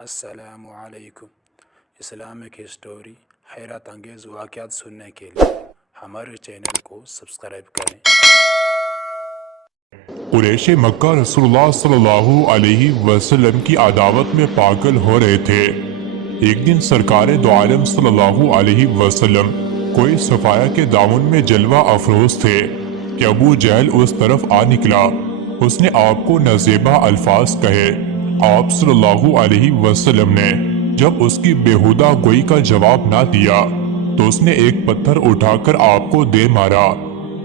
السلام علیکم۔ Islamic history حیرت انگیز واقعات سننے کے لیے ہمارے چینل کو سبسکرائب کریں۔ قریش مکہ رسول اللہ صلی اللہ علیہ وسلم کی عداوت میں پاگل ہو رہے تھے۔ ایک دن سرکار دو عالم صلی اللہ علیہ وسلم کوئی صفایا کے دامن میں جلوہ افروز تھے کہ ابو جہل اس طرف آ نکلا۔ اس نے آپ کو نازیبا الفاظ کہے۔ آپ صلی اللہ علیہ وسلم نے جب اس کی بیہودہ گوئی کا جواب نہ دیا تو اس نے ایک پتھر اٹھا کر آپ کو دے مارا۔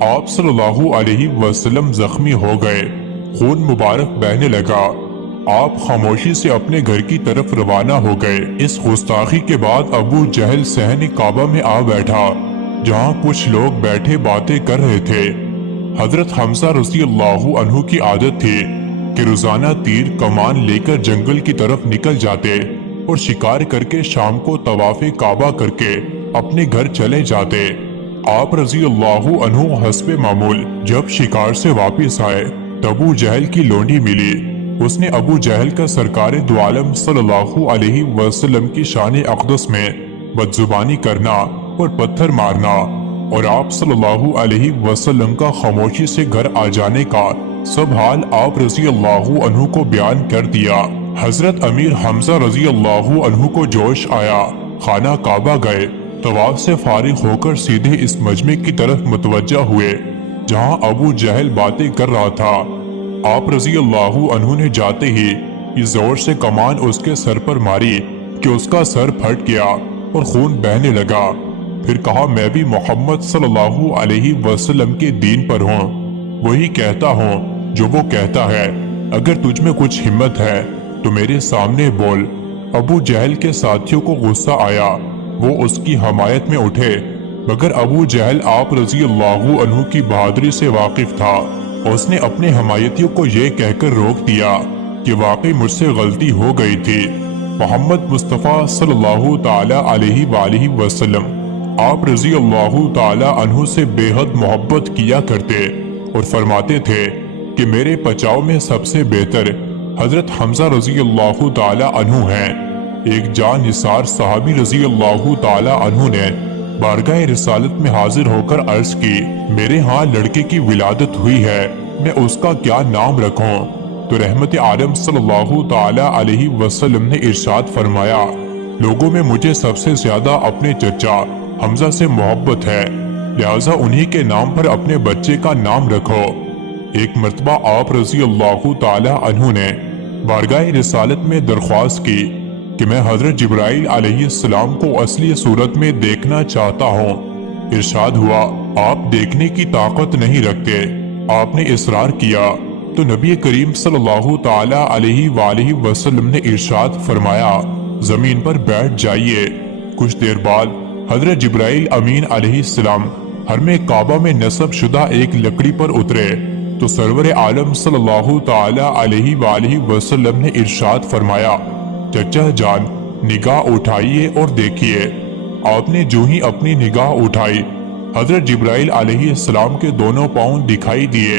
آپ صلی اللہ علیہ وسلم زخمی ہو گئے، خون مبارک بہنے لگا۔ آپ خاموشی سے اپنے گھر کی طرف روانہ ہو گئے۔ اس گستاخی کے بعد ابو جہل صحن کعبہ میں آ بیٹھا جہاں کچھ لوگ بیٹھے باتیں کر رہے تھے۔ حضرت حمزہ رضی اللہ عنہ کی عادت تھی کہ روزانہ تیر کمان لے کر جنگل کی طرف نکل جاتے اور شکار کر کے شام کو طواف کعبہ کر کے اپنے گھر چلے جاتے۔ آپ رضی اللہ عنہ حسب معمول جب شکار سے واپس آئے تو ابو جہل کی لونڈی ملی۔ اس نے ابو جہل کا سرکار دو عالم صلی اللہ علیہ وسلم کی شان اقدس میں بدزبانی کرنا اور پتھر مارنا اور آپ صلی اللہ علیہ وسلم کا خاموشی سے گھر آ جانے کا سب حال آپ رضی اللہ عنہ کو بیان کر دیا۔ حضرت امیر حمزہ رضی اللہ عنہ کو جوش آیا، خانہ کعبہ گئے، طواف سے فارغ ہو کر سیدھے اس مجمع کی طرف متوجہ ہوئے جہاں ابو جہل باتیں کر رہا تھا۔ آپ رضی اللہ عنہ نے جاتے ہی اس زور سے کمان اس کے سر پر ماری کہ اس کا سر پھٹ گیا اور خون بہنے لگا۔ پھر کہا، میں بھی محمد صلی اللہ علیہ وسلم کے دین پر ہوں، وہی کہتا ہوں جو وہ کہتا ہے۔ اگر تجھ میں کچھ ہمت ہے تو میرے سامنے بول۔ ابو جہل کے ساتھیوں کو غصہ آیا، وہ اس کی حمایت میں اٹھے، مگر ابو جہل آپ رضی اللہ عنہ کی بہادری سے واقف تھا۔ اس نے اپنے حمایتیوں کو یہ کہہ کر روک دیا کہ واقعی مجھ سے غلطی ہو گئی تھی۔ محمد مصطفیٰ صلی اللہ تعالی علیہ وآلہ وسلم آپ رضی اللہ تعالی عنہ سے بے حد محبت کیا کرتے اور فرماتے تھے کہ میرے پچاؤ میں سب سے بہتر حضرت حمزہ رضی اللہ تعالی عنہ ہیں۔ ایک جان نثار صحابی رضی اللہ تعالی عنہ نے بارگاہ رسالت میں حاضر ہو کر عرض کی، میرے ہاں لڑکے کی ولادت ہوئی ہے، میں اس کا کیا نام رکھوں؟ تو رحمت عالم صلی اللہ تعالی علیہ وسلم نے ارشاد فرمایا، لوگوں میں مجھے سب سے زیادہ اپنے چچا حمزہ سے محبت ہے، لہذا انہی کے نام پر اپنے بچے کا نام رکھو۔ ایک مرتبہ آپ رضی اللہ تعالی عنہ نے بارگاہ رسالت میں درخواست کی کہ میں حضرت جبرائیل علیہ السلام کو اصلی صورت میں دیکھنا چاہتا ہوں۔ ارشاد ہوا، آپ دیکھنے کی طاقت نہیں رکھتے۔ آپ نے اصرار کیا تو نبی کریم صلی اللہ تعالی علیہ وآلہ وسلم نے ارشاد فرمایا، زمین پر بیٹھ جائیے۔ کچھ دیر بعد حضرت جبرائیل امین علیہ السلام حرم کعبہ میں نصب شدہ ایک لکڑی پر اترے تو سرور عالم صلی اللہ تعالی علیہ وآلہ وسلم نے ارشاد فرمایا، چچا جان نگاہ اٹھائیے اور دیکھیے۔ آپ نے جو ہی اپنی نگاہ اٹھائی، حضرت جبرائیل علیہ السلام کے دونوں پاؤں دکھائی دیے،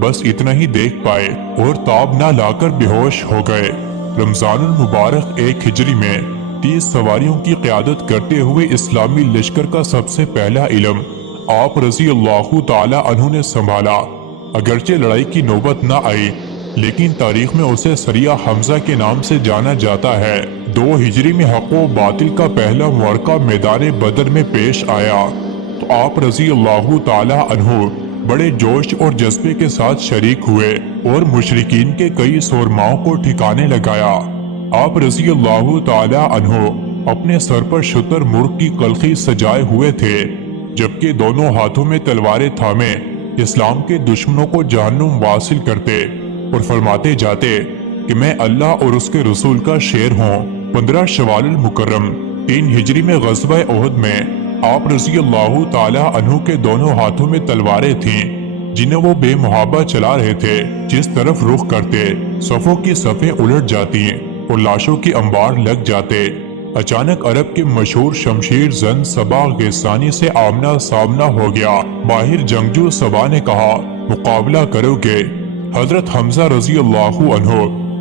بس اتنا ہی دیکھ پائے اور تاب نہ لا کر بے ہوش ہو گئے۔ رمضان المبارک 1 ہجری میں 30 سواریوں کی قیادت کرتے ہوئے اسلامی لشکر کا سب سے پہلا علم آپ رضی اللہ تعالی عنہ نے سنبھالا۔ اگرچہ لڑائی کی نوبت نہ آئی لیکن تاریخ میں اسے سریہ حمزہ کے نام سے جانا جاتا ہے۔ 2 ہجری میں حق و باطل کا پہلا معرکہ میدان بدر میں پیش آیا تو آپ رضی اللہ تعالی عنہ بڑے جوش اور جذبے کے ساتھ شریک ہوئے اور مشرکین کے کئی سورماؤں کو ٹھکانے لگایا۔ آپ رضی اللہ تعالی عنہ اپنے سر پر شتر مرغ کی قلخی سجائے ہوئے تھے، جبکہ دونوں ہاتھوں میں تلواریں تھامے اسلام کے دشمنوں کو جہنم واصل کرتے اور فرماتے جاتے کہ میں اللہ اور اس کے رسول کا شیر ہوں۔ 15 شوال المکرم 3 ہجری میں غزوہ احد میں آپ رضی اللہ تعالی عنہ کے دونوں ہاتھوں میں تلواریں تھیں جنہیں وہ بے محابہ چلا رہے تھے۔ جس طرف رخ کرتے صفوں کی صفیں الٹ جاتی اور لاشوں کے انبار لگ جاتے۔ اچانک عرب کے مشہور شمشیر زن صبا غیسانی سے آمنا سامنا ہو گیا۔ ماہر جنگجو صبا نے کہا، مقابلہ کرو گے؟ حضرت حمزہ رضی اللہ عنہ